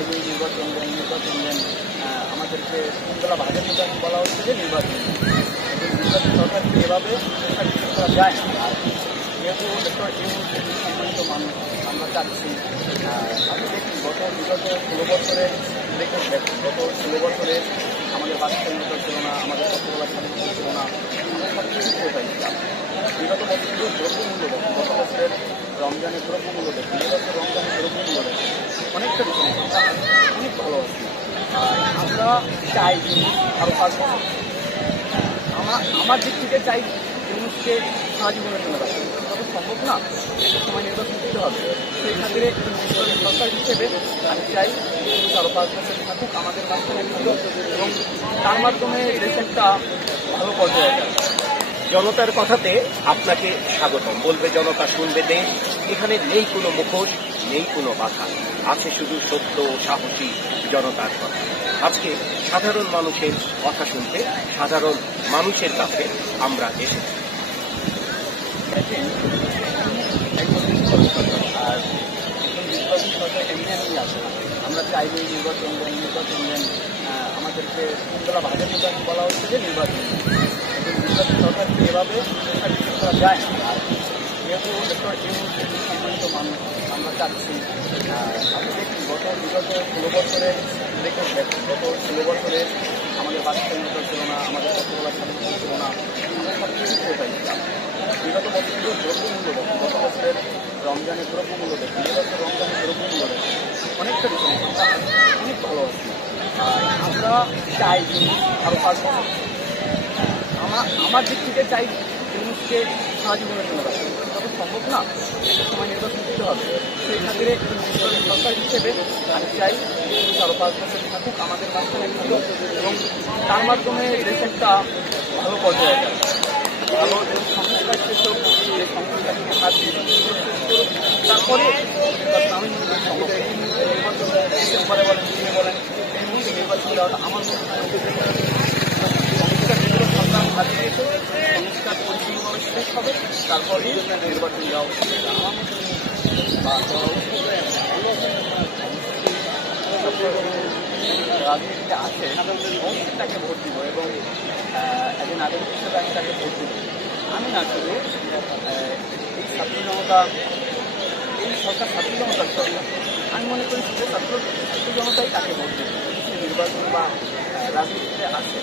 চাইলে নির্বাচন দেন নির্বাচন দেন আমাদেরকে কোনবেলা ভাজা নির্বাচন বলা হচ্ছে যে নির্বাচন। নির্বাচন এভাবে সরকার বিচার করা যায়? আর যেহেতু সম্মানিত মানুষ আমরা চাচ্ছি আপনি দেখুন গত বিগত ষোলো বছরে দেখুন গত ষোলো বছরে আমাদের স্বাধীনতা ছিল না, আমাদের বলার স্বাধীনতা ছিল না সব কিছু বিগত বছরগুলো দ্রব্যমূল্য দেখুন, গত বছরের রমজানের দ্রব্যমূল্য দেখুন এবছর রমজানের দ্রব্যমূল্য দেখুন অনেকটা ডিফারেন্স আমরা অনেক ভালো আছি আর আমরা চাই আরও পাঁচ বছর আমার আমার দিক থেকে চাই ইউনুসকে সারা জীবনের জন্য রাখতে। তবে সম্ভব না, একটা সময় নির্বাচন দিতে হবে। সেই খাতিরে সরকার হিসেবে আমি চাই আরও পাঁচ বছর থাকুক আমাদের মাঝখানে এবং তার মাধ্যমে দেশ ভালো পর্যায়ে যায় জনতার কথাতে আপনাকে স্বাগতম। বলবে জনতা, শুনবে দেশ। এখানে নেই কোনো মুখোশ। নেই কোনো বাধা। আছে শুধু সত্য ও সাহসী জনতার কথা। আজকে সাধারণ মানুষের কথা শুনতে, সাধারণ মানুষের কাছে আমরা এসেছি। আর নির্বাচন সরকার এমনি আমরা চাইলে নির্বাচন দেন নির্বাচন দেন। আমাদেরকে কোনবেলা ভাজা নির্বাচন বলা হচ্ছে যে নির্বাচন। নির্বাচন সরকার করা যায় না। যেহেতু ইউনুস একজন সম্মানিত মানুষ আমরা চাচ্ছি আপনি দেখুন গত বিগত ষোলো বছরে দেখুন গত ষোলো বছরে আমাদের স্বাধীনতা ছিল না আমাদের বলার স্বাধীনতা ছিল না আমরা সব কিছু করে পাইছিলাম বিগত বছরগুলো দ্রব্যমূল্য দেখুন গত বছরের রমজানের দ্রব্যমূল্য দেখুন এবছর রমজানের দ্রব্যমূল্য দেখুন অনেকটা আমরা অনেক ভালো আছি আমরা চাই যে আরও পাঁচ বছর আমার আমার দিক থেকে চাই জিনিসকে জন্য রাখতে তবে সম্ভব না। সময় নির্বাচন দিতে হবে। সেই খাতিরে সরকার হিসেবে আমি চাই আরও পাঁচ বছর থাকুক, আমাদের মাঝখানে থাকুক এবং তার মাধ্যমে দেশ একটা ভালো পর্যায়ে যায় ভালো সংস্কার শেষ হোক, যে সংস্কার হাত তারপরে আমি নির্বাচন ডিসেম্বরে বলেন বলেন নির্বাচন দেওয়াটা আমার মনে হয় সরকার হাত দিয়েছে সংস্কার পরিপূর্ণভাবে শেষ হবে তারপরে নির্বাচন উচিত। রাজনীতিতে অবশ্যই তাকে ভোট দিব এবং একজন নাগরিক হিসেবে তাকে ভোট দিব আমি না শুধু এই ছাত্র এই সরকার ছাত্র আমি মনে করি শুধু ছাত্র ছাত্র জনতাই তাকে ভোট দেবে নির্বাচন বা রাজনীতিতে আসে